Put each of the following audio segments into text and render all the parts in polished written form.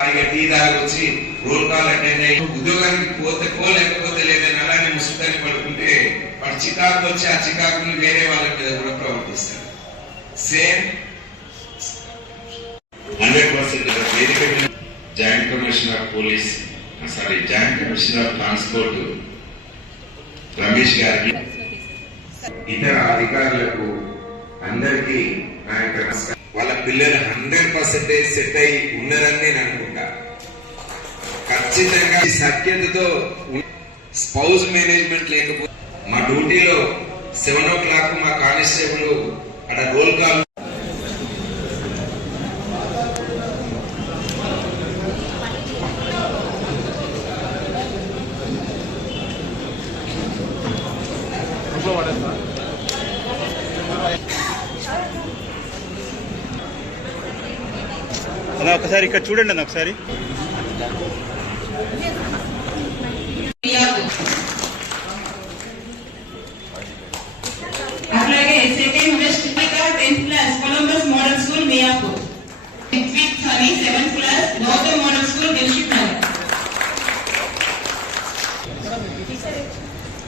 Tea తాగొచ్చి roll call attend అయ్యి ఉద్యోగానికి పోతే లేకపోతే లేదని అలానే ముసుగుని పడుకుంటే వాడు చికాకు వచ్చి ఆ చికాకుని వేరే వాళ్ళ మీద కూడా ప్రవర్తిస్తాడు. సేమ్ 100% వేదిక joint commissioner of police joint commissioner of transport Ramesh గారికి, ఇతర అధికారులకు అందరికీ నా యొక్క నమస్కారం. వాళ్ళ పిల్లలు 100% సెట్ అయి ఉన్నారని నేను అనుకుంటా. ఖచ్చితంగా ఈ సఖ్యతతో స్పౌజ్ మేనేజ్మెంట్ లేకపోతే మా డ్యూటీలో 7 o'clock మా కానిస్టేబుల్ అక్కడ రోల్ కాల్ అలా ఒకసారి ఇక్కడ చూడండి అన్న ఒకసారి. అట్లాగే second best 10th class Columbus model school Miyapur, 7th class Gautam model school Dilsukhnagar.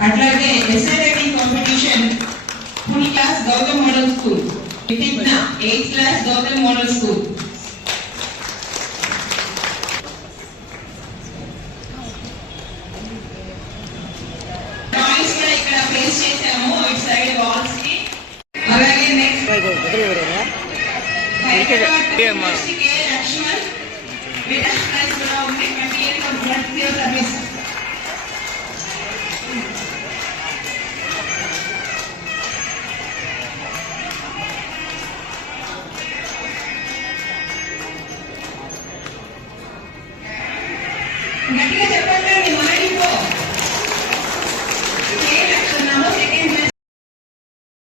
అట్లాగే ఎస్ఐ రైటింగ్ కాంపిటీషన్ పుని class Gautam model school, 8th class Gautam model school. ఇక్కడ ప్లేస్ చేసాము ఇటు సైడ్ వాల్స్ కి. అలాగే నెక్స్ట్ లక్ష్మణ్ లేటెస్ట్ ప్రైస్ కూడా ఉంది, 28 of blood clear service. గట్టిగా చెప్పండి మనకి